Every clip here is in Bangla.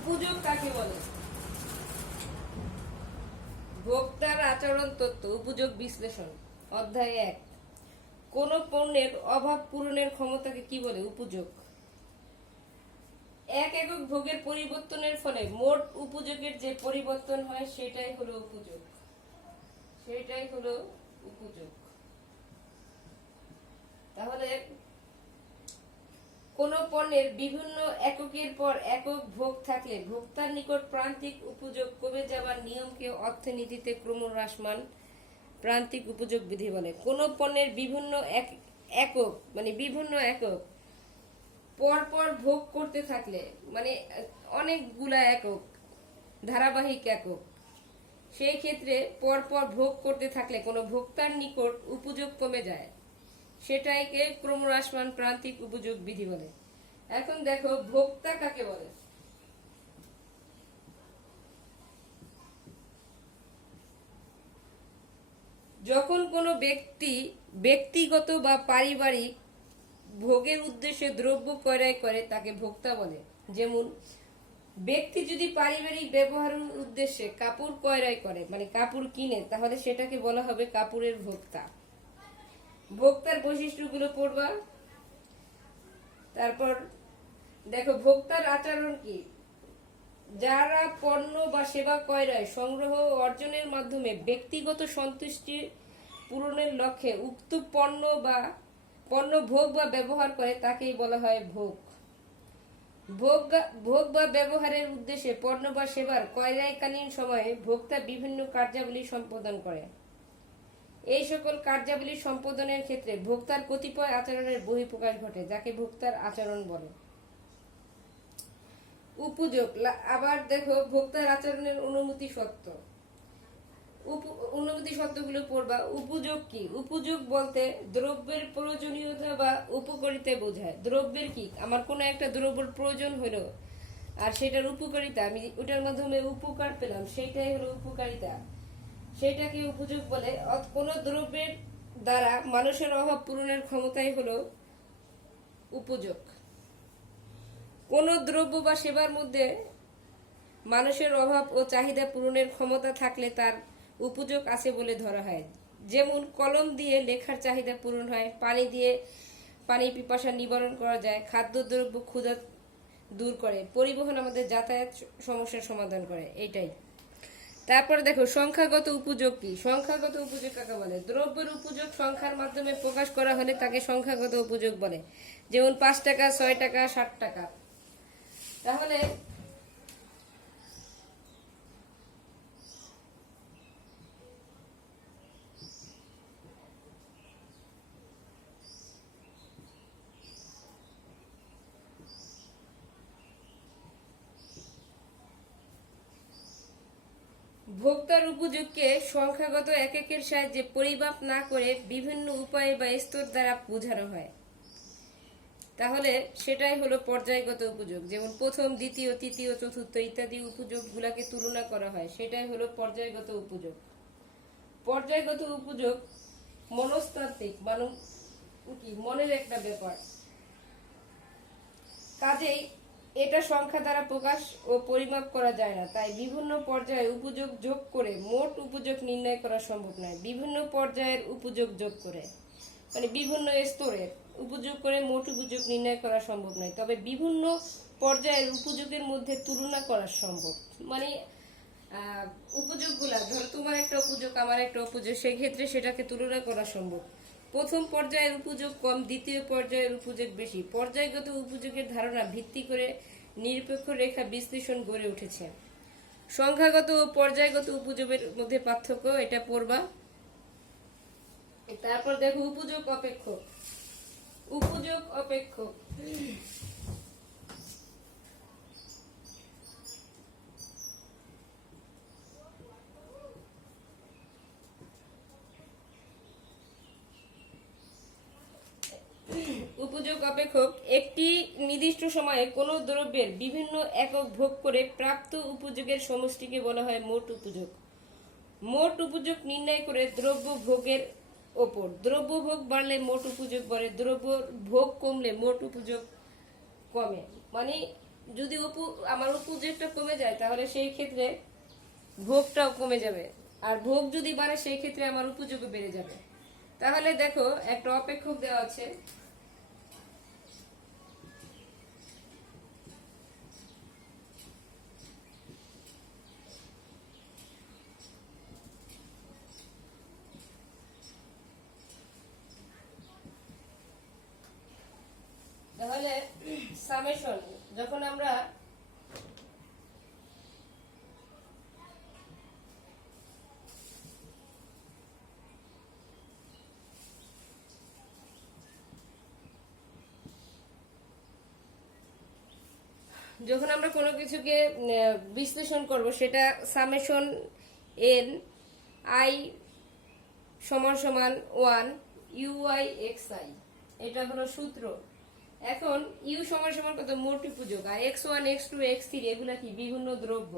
উপযোগ কাকে বলে? ভোক্তার আচরণ তত্ত্ব উপযোগ বিশ্লেষণ অধ্যায় 1। কোন পণ্যের অভাব পূরণের ক্ষমতাকে কি বলে? উপযোগ। এক একক ভোগের পরিবর্তনের ফলে মোট উপযোগের যে পরিবর্তন হয় সেটাই হলো উপযোগ। তাহলে কোন পণ্যের বিভিন্ন এককের পর একক ভোগ থাকলে ভোক্তার নিকট প্রান্তিক উপযোগ কমে যাবার নিয়মকে অর্থনীতিতে ক্রমহ্রাসমান প্রান্তিক উপযোগ বিধি বলে। কোন পণ্যের বিভিন্ন একক পর পর ভোগ করতে থাকলে, মানে অনেকগুলা একক, ধারাবাহিক একক, সেই ক্ষেত্রে পর পর ভোগ করতে থাকলে কোন ভোক্তার নিকট উপযোগ কমে যায়, সেটাইকে ক্রমহ্রাসমান প্রান্তিক উপযোগ বিধি বলে। এখন দেখো ভোক্তা কাকে বলে? যখন কোনো ব্যক্তি ব্যক্তিগত বা পারিবারিক ভোগের উদ্দেশ্যে দ্রব্য ক্রয় করে তাকে ভোক্তা বলে। যেমন ব্যক্তি যদি পারিবারিক ব্যবহারের উদ্দেশ্যে কাপড় ক্রয় করে, মানে কাপড় কিনে, তাহলে সেটাকে বলা হবে কাপড়ের ভোক্তা। ভোক্তার বৈশিষ্ট্যগুলো পড়বা। তারপর দেখো ভোক্তার আচরণ কি। যারা পণ্য বা সেবা ক্রয়, সংগ্রহ ও অর্জনের মাধ্যমে ব্যক্তিগত সন্তুষ্টি পূরণের লক্ষ্যে উক্ত পণ্য ভোগ বা ব্যবহার করে তাকেই বলা হয় ভোগ। ভোগ বা ব্যবহারের উদ্দেশ্যে পণ্য বা সেবার ক্রয়কালীন সময়ে ভোক্তা বিভিন্ন কার্যাবলী সম্পাদন করে। এই সকল কার্যাবলী সম্পাদনের ক্ষেত্রে ভোক্তার কতিপয় আচরণের বহিঃপ্রকাশ ঘটে, যাকে ভোক্তার আচরণ বলে। উপযোগ। আবার দেখো ভোক্তার আচরণের অনুমতি সত্ত্ব। অনুমতি সত্ত্বগুলো পড়বা। উপযোগ কি? উপযোগ বলতে দ্রব্যের প্রয়োজনীয়তা বা উপকারিতা বোঝায়। দ্রব্যের কি? আমার কোনো একটা দ্রব্যের প্রয়োজন হলো আর সেটার উপকারিতা, আমি ওটার মাধ্যমে উপকার পেলাম, সেটাই হলো উপকারিতা, সেটাকে উপযোগ বলে। কোন দ্রব্যের দ্বারা মানুষের অভাব পূরণের ক্ষমতাই হলো উপযোগ। কোন দ্রব্য বা সেবার মধ্যে মানুষের অভাব ও চাহিদা পূরণের ক্ষমতা থাকলে তার উপযোগ আছে বলে ধরা হয়। যেমন কলম দিয়ে লেখার চাহিদা পূরণ হয়, পানি পিপাসা নিবারণ করা যায়, খাদ্যদ্রব্য ক্ষুধা দূর করে, পরিবহন আমাদের যাতায়াত সমস্যার সমাধান করে, এইটাই। তারপরে দেখো সংখ্যাগত উপযোগ কি। সংখ্যাগত উপযোগ কাকে বলে? দ্রব্যের উপযোগ সংখ্যার মাধ্যমে প্রকাশ করা হলে তাকে সংখ্যাগত উপযোগ বলে। যেমন 5 টাকা, 6 টাকা, 60 টাকা। তাহলে ভোক্তার উপযোগকে সংখ্যাগত এককের সাহায্যে পরিমাপ না করে বিভিন্ন উপায় বা স্তর দ্বারা বোঝানো হয়। তাহলে সেটাই হলো পর্যায়গত উপযোগ। যেমন প্রথম, দ্বিতীয়, তৃতীয়, চতুর্থ ইত্যাদি উপযোগ গুলাকে তুলনা করা হয়, সেটাই হলো পর্যায়গত উপযোগ। পর্যায়গত উপযোগ মনস্তাত্ত্বিক, মনের একটা ব্যাপার। কাজেই এটা সংখ্যা দ্বারা প্রকাশ ও পরিমাপ করা যায় না, তাই বিভিন্ন পর্যায়ে উপযোগ যোগ করে মোট উপযোগ নির্ণয় করা সম্ভব নয়। বিভিন্ন পর্যায়ের উপযোগ যোগ করে, মানে বিভিন্ন স্তরের উপযোগ করে মোট উপযোগ নির্ণয় করা সম্ভব নয়, তবে বিভিন্ন পর্যায়ের উপযোগের মধ্যে তুলনা করা সম্ভব। মানে উপযোগগুলা, ধরো তোমার একটা উপযোগ, আমার একটা উপযোগ, সেই ক্ষেত্রে সেটাকে তুলনা করা সম্ভব। প্রথম পর্যায়ের উপযোগ কম, দ্বিতীয় পর্যায়ের উপযোগ বেশি। পর্যায়গত উপযোগের ধারণা ভিত্তি করে নিরপেক্ষ রেখা বিশ্লেষণ গড়ে উঠেছে। সংখ্যাগত ও পর্যায়গত উপযোগের মধ্যে পার্থক্য, এটা পড়বা। তারপর দেখো উপযোগ অপেক্ষক। উপযোগ অপেক্ষক উপযোগ অপেক্ষক একটি নির্দিষ্ট সময়ে কোনো দ্রব্যের বিভিন্ন একক ভোগ করে প্রাপ্ত উপযোগের সমষ্টিকে বলা হয় মোট উপযোগ। মোট উপযোগ নির্ণয় করে দ্রব্য ভোগের ওপর দ্রব্য ভোগ বাড়লে মোট উপযোগ বাড়ে, দ্রব্য ভোগ কমলে মোট উপযোগ কমে। মানে যদি আমার উপযোগটা কমে যায় তাহলে সেই ক্ষেত্রে ভোগটাও কমে যাবে, আর ভোগ যদি বাড়ে সেই ক্ষেত্রে আমার উপযোগও বেড়ে যাবে। তাহলে দেখো একটা অপেক্ষক দেওয়া আছে, তাহলে সামেশন যখন আমরা কোনো কিছুকে বিশ্লেষণ করব, সেটা সামেশন এন আই সমান সমান 1 ইউআই এক্স আই, এটা হলো সূত্র। এখন ইউ সমান সমান কত, মোট উপযোগ, আর x1 x2 x3 এগুলা কি বিভিন্ন দ্রব্য,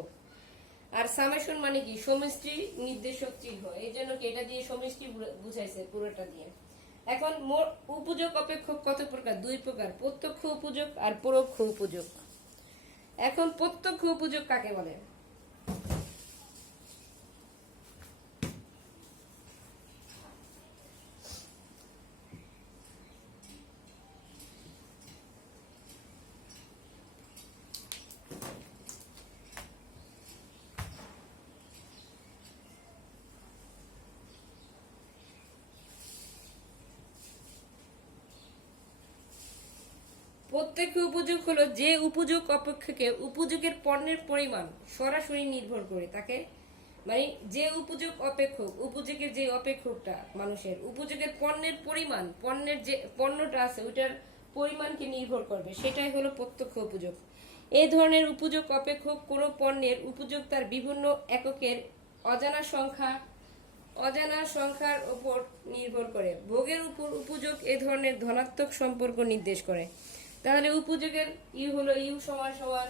আর সামেশন মানে কি সমষ্টি নির্দেশক চিহ্ন, এই জন্য কি এটা দিয়ে সমষ্টি বুঝাইছে পুরোটা দিয়ে। এখন উপযোগ অপেক্ষক কত প্রকার, দুই প্রকার, প্রত্যক্ষ উপযোগ আর পরোক্ষ উপযোগ। এখন প্রত্যক্ষ উপযোগ কাকে বলে? প্রত্যক্ষ উপযোগ হলো যে উপযোগ অপেক্ষকে উপযোগের পণ্যের পরিমাণ সরাসরি নির্ভর করে, তাকে মানে যে উপযোগ অপেক্ষক, উপযোগের যে অপেক্ষকটা মানুষের উপযোগের পণ্যের পরিমাণ, পণ্যের যে পণ্যটা আছে ওইটার পরিমাণকে নির্ভর করবে, সেটাই হলো প্রত্যক্ষ উপযোগ। এই ধরনের উপযোগ অপেক্ষক কোনো পণ্যের উপযোগ তার বিভিন্ন এককের অজানা সংখ্যার উপর নির্ভর করে। ভোগের উপর উপযোগ এই ধরনের ধনাত্মক সম্পর্ক নির্দেশ করে। তাহলে উপযোগের ইউ হলো ইউ সমান সমান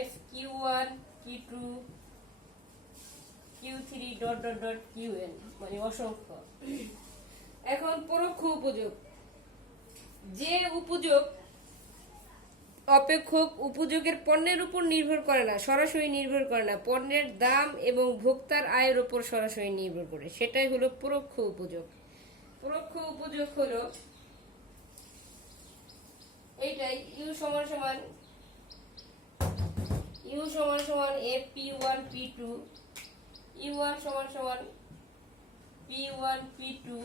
F Q one Q two Q three dot dot dot Q N, মানে অসংখ্য। এখন পরোক্ষ উপযোগ, যে উপযোগ অপেক্ষক উপযোগের পণ্যের উপর নির্ভর করে না, সরাসরি নির্ভর করে না, পণ্যের দাম এবং ভোক্তার আয়ের উপর সরাসরি নির্ভর করে, সেটাই হলো পরোক্ষ উপযোগ। পরোক্ষ উপযোগ হলো এইটাই, ইউ সমান সমান F P one P two, U one সমান সমান P one P two,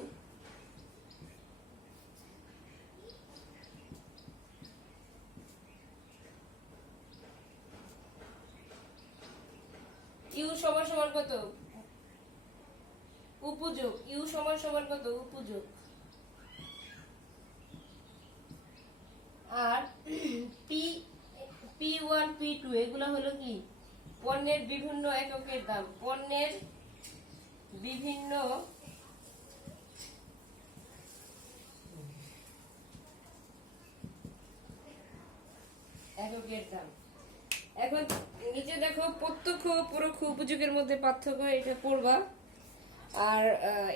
U সমান সমান কত, উপযোগ, ইউ সমান সমান কত, উপযোগ, আর P P one P two এগুলো হলো কি পণ্যের বিভিন্ন এককের দাম, পণ্যের বিভিন্ন এককের দাম। এখন নিচে দেখো প্রত্যক্ষ ও পরোক্ষ উপযোগের মধ্যে পার্থক্য, এটা পড়বা। আর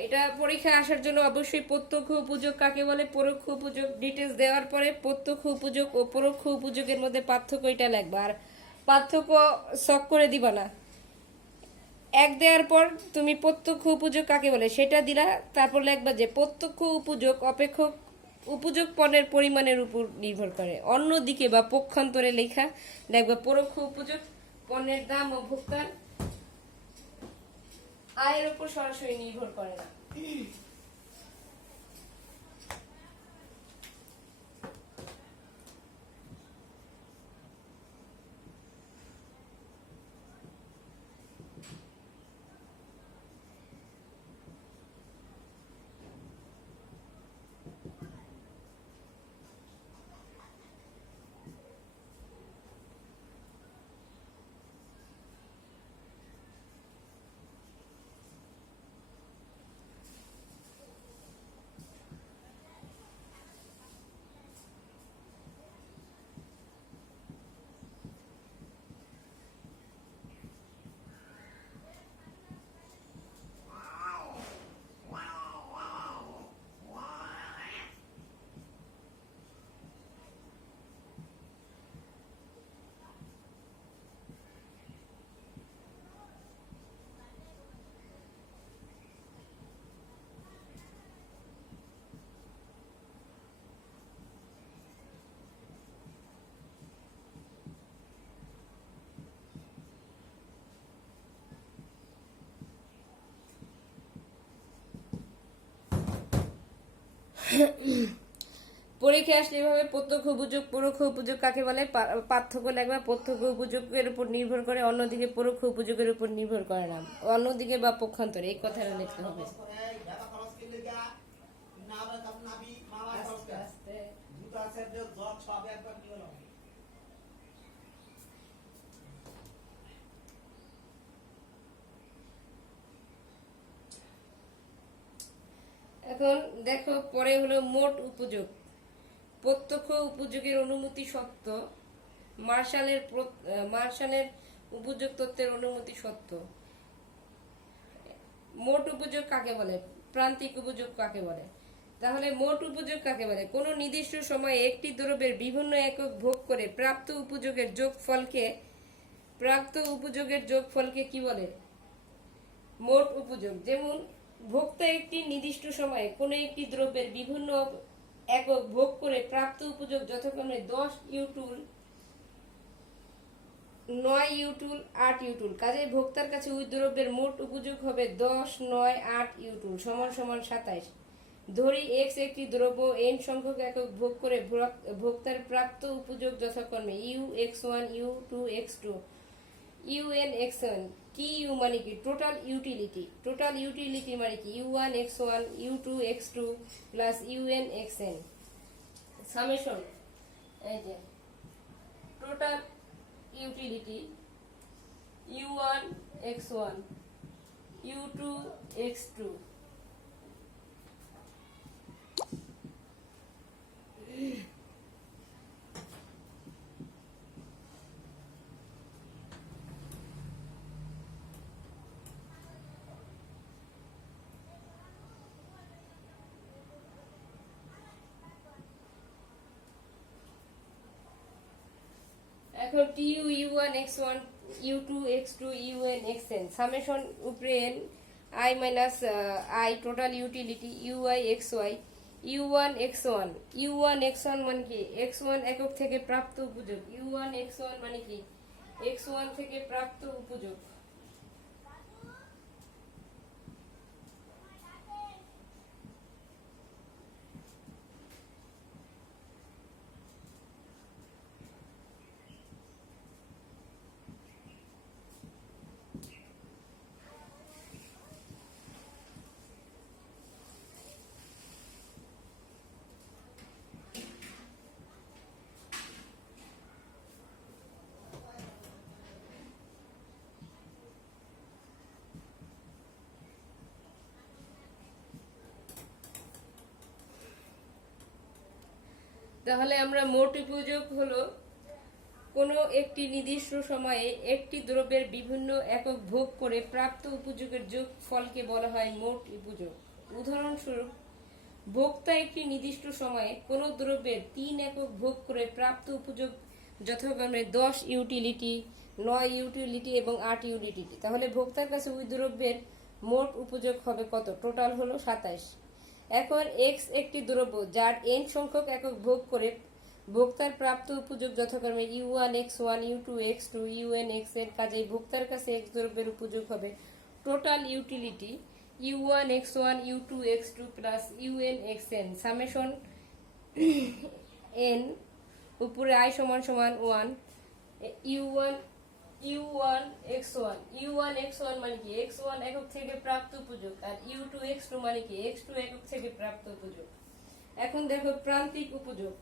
এটা পরীক্ষায় আসার জন্য অবশ্যই প্রত্যক্ষ উপযোগ কাকে বলে, পরোক্ষ উপযোগ ডিটেলস দেওয়ার পরে প্রত্যক্ষ উপযোগ ও পরোক্ষ উপযোগের মধ্যে পার্থক্য এটা লাগবে, আর পার্থক্য শক করে দিবা না। এক দেওয়ার পর তুমি প্রত্যক্ষ উপযোগ কাকে বলে সেটা দিলা, তারপর লিখবা যে প্রত্যক্ষ উপযোগ অপেক্ষক উপযোগ পণ্যের পরিমাণের উপর নির্ভর করে। অন্যদিকে বা পক্ষান্তরে লেখা দেখবা পরোক্ষ উপযোগ পণ্যের দাম ও ভোক্তার আয়ের উপর সরাসরি নির্ভর করে না। পরীক্ষা আসলে এভাবে প্রত্যক্ষ উপযোগ পরোক্ষ উপযোগ কাকে বলে পার্থক্য লাগবে। প্রত্যক্ষ উপযোগের উপর নির্ভর করে, অন্যদিকে পরোক্ষ উপযোগের উপর নির্ভর করে না। অন্যদিকে বা পক্ষান্তরে এই কথাটা লিখতে হবে। এখন দেখো পরে হলো মোট উপযোগ। প্রত্যক্ষ উপযোগের অনুমতি সত্য, মার্শালের উপযোগ তত্ত্বের অনুমতি সত্য। মোট উপযোগ কাকে বলে, প্রান্তিক উপযোগ কাকে বলে? তাহলে মোট উপযোগ কাকে বলে? কোনো নির্দিষ্ট সময়ে একটি দ্রব্যের বিভিন্ন একক ভোগ করে প্রাপ্ত উপযোগের যোগফলকে কি বলে? মোট উপযোগ। যেমন ভোক্তা একটি নির্দিষ্ট সময়ে কোনো একটি দ্রব্যের বিভিন্ন একক ভোগ করে প্রাপ্ত উপযোগ যথাক্রমে 10 ইউটুল, 9 ইউটুল, 8 ইউটুল। কাজে ভোক্তার কাছে ওই দ্রব্যের মোট উপযোগ হবে 10, 9, 8 ইউটুল সমান সমান 27। ধরি x একটি দ্রব্য n সংখ্যক একক ভোগ করে ভোক্তার প্রাপ্ত উপযোগ যথাক্রমে u(x1), u(2), un(x1). কি ইউ মানে কি? Total utility. টোটাল ইউটিলিটি মানে কি? u1(x1), u2(x2) plus un(xn). Summation, এই যে টোটাল ইউটিলিটি u1(x1), u2(x2). এখন tu u1(x1), u2(x2), un(xn). Summation উপরে n I minus I total utility ui(xy), u1(x1), u1(x1) মানে কি? x1 একক থেকে প্রাপ্ত উপযোগ। u1(x1) মানে কি? x1 থেকে প্রাপ্ত উপযোগ। তাহলে আমরা মোট উপযোগ হলো কোনো একটি নির্দিষ্ট সময়ে একটি দ্রব্যের বিভিন্ন একক ভোগ করে প্রাপ্ত উপযোগের যোগফলকে বলা হয় মোট উপযোগ। উদাহরণস্বরূপ, ভোক্তা একটি নির্দিষ্ট সময়ে কোনো দ্রব্যের 3 একক ভোগ করে প্রাপ্ত উপযোগ যথাক্রমে 10 ইউটিলিটি, 9 ইউটিলিটি এবং 8 ইউটিলিটি। তাহলে ভোক্তার কাছে ওই দ্রব্যের মোট উপযোগ হবে কত? টোটাল হলো 27। এখন x একটি দ্রব্য যার n সংখ্যক একক ভোগ করে ভোক্তার প্রাপ্ত উপযোগ যথাক্রমে u1(x1), u2(x2), un(xn). কাজেই ভোক্তার কাছে x দ্রব্যের উপযোগ হবে total utility u1(x1), u2(x2) plus un(xn). Summation n উপরে I সমান সমান 1 u1(x1) মানে কি? x1 একক থেকে প্রাপ্ত উপযোগ। আর u2(x2) মানে কি? x2 একক থেকে প্রাপ্ত উপযোগ। এখন দেখো প্রান্তিক উপযোগ।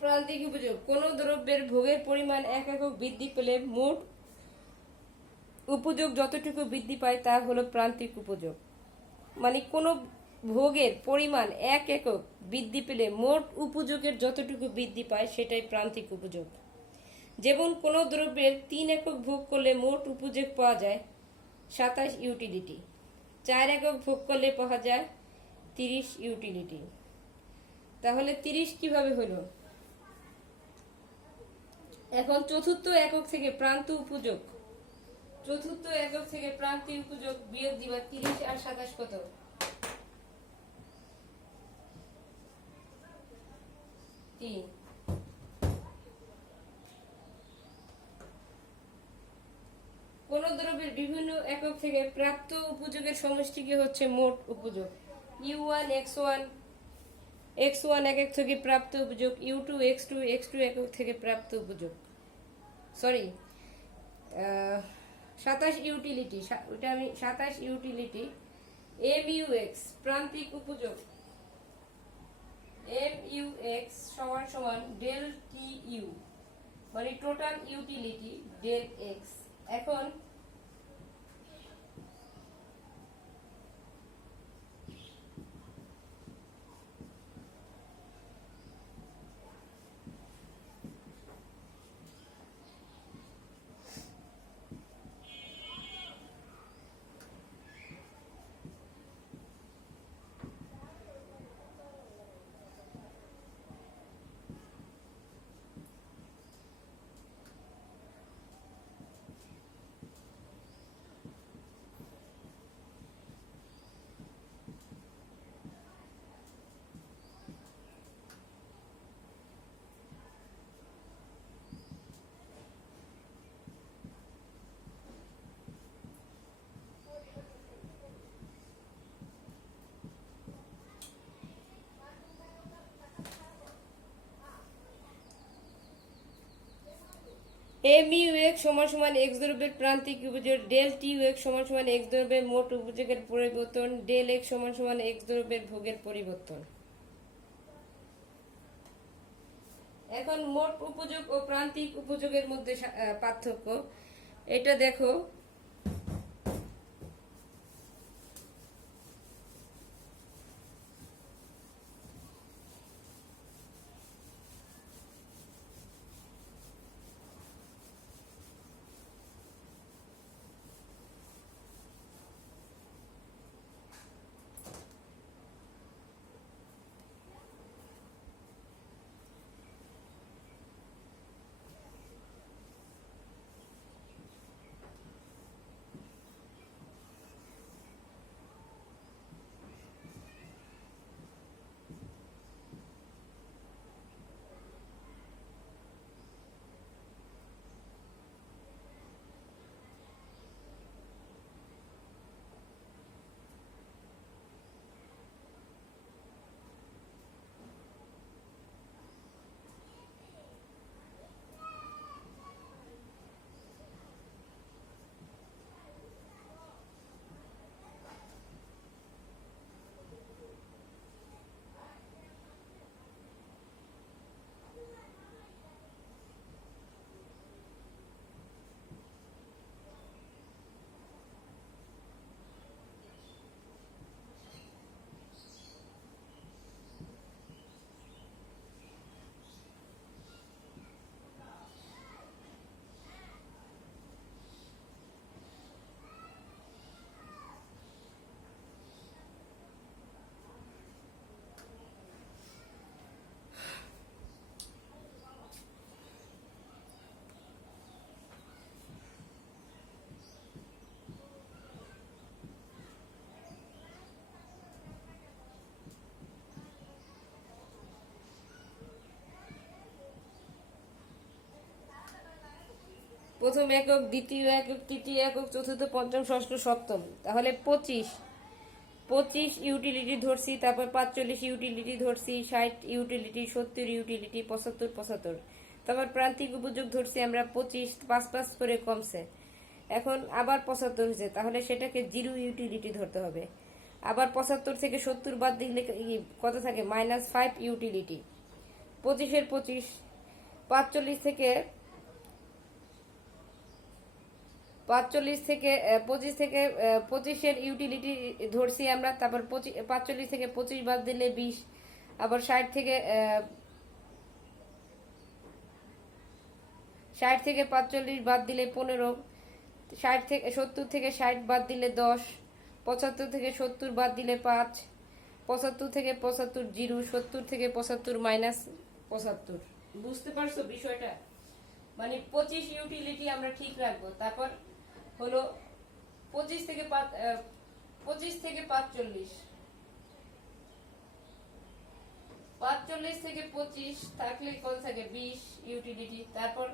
প্রান্তিক উপযোগ। কোন দ্রব্যের ভোগের পরিমাণ 1 একক বৃদ্ধি পেলে মোট উপযোগ যতটুকু বৃদ্ধি পায় তা হলো প্রান্তিক উপযোগ। মানে কোনো ভোগের পরিমাণ 1 একক বৃদ্ধি পেলে মোট উপযোগের যতটুকু বৃদ্ধি পায় সেটাই প্রান্তিক উপযোগ। যেমন কোনো দ্রব্যের 3 একক ভোগ করলে মোট উপযোগ পাওয়া যায় 27 ইউটিলিটি, 4 একক ভোগ করলে পাওয়া যায় 30 ইউটিলিটি। তাহলে 30 কিভাবে হলো? এখন চতুর্থ একক থেকে প্রান্ত উপযোগ, চতুর্থ একক থেকে প্রান্তিক উপযোগ বিয়োগ দিবা 30 আর 27 কত? 3। কোন দ্রব্যের বিভিন্ন একক থেকে প্রাপ্ত উপযোগের সমষ্টিকে হচ্ছে মোট উপযোগ। U1 x1 x1 একক থেকে প্রাপ্ত উপযোগ, U2 x2 x2 একক থেকে প্রাপ্ত উপযোগ। সরি, 27 ইউটিলিটি, ওটা আমি 27 ইউটিলিটি MUX প্রান্তিক উপযোগ, MUX সমান সমান ডেল TU মানে টোটাল ইউটিলিটি ডেল X। এখন MUX সমান সমান X দ্রব্যের প্রান্তিক উপযোগ, ডেল TUX সমান সমান X দ্রব্যের মোট উপযোগের পরিবর্তন, ডেল X সমান সমান X দ্রব্যের ভোগের পরিবর্তন। এখন মোট উপযোগ ও প্রান্তিক উপযোগের মধ্যে পার্থক্য এটা দেখো। প্রথম একক, দ্বিতীয় একক, তৃতীয় একক, চতুর্থ, পঞ্চম, ষষ্ঠ, সপ্তম। তাহলে 25 ইউটিলিটি ধরছি, তারপর 45 ইউটিলিটি ধরছি, 60 ইউটিলিটি, 70 ইউটিলিটি, 75। তারপর প্রান্তিক উপযোগ ধরছি আমরা 25, 5 করে কমছে। এখন আবার 75 হয়েছে, তাহলে সেটাকে 0 ইউটিলিটি ধরতে হবে। আবার 75 থেকে 70 বাদ দিলে কত থাকে? -5 ইউটিলিটি। 25 45 থেকে 45 থেকে 25 থেকে 25-এর ইউটিলিটি ধরছি আমরা, তারপর 45 থেকে 25 বাদ দিলে 20, আবার 60 থেকে 45 বাদ দিলে 15, 70 থেকে 60 বাদ দিলে 10, 75 থেকে 70 বাদ দিলে 5, 75 থেকে 75 জিরো, 70 থেকে 75 মাইনাস 75। বুঝতে পারছো বিষয়টা? মানে 25 ইউটিলিটি আমরা ঠিক রাখবো। তারপর হলো 25 থেকে 45, 45 থেকে 25 থাকলে কত থাকে 20 ইউটিলিটি। তারপর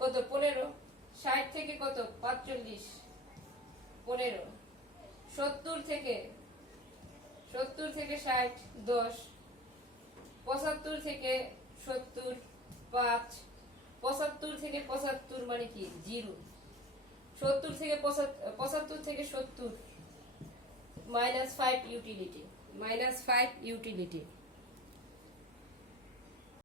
কত 15, 60 থেকে কত 45, 15, 70 থেকে 60, 10, 75 থেকে 70, 5, 75 থেকে 75 মানে কি জিরো, 70 থেকে 75 থেকে 70 -5 ইউটিলিটি, -5 ইউটিলিটি।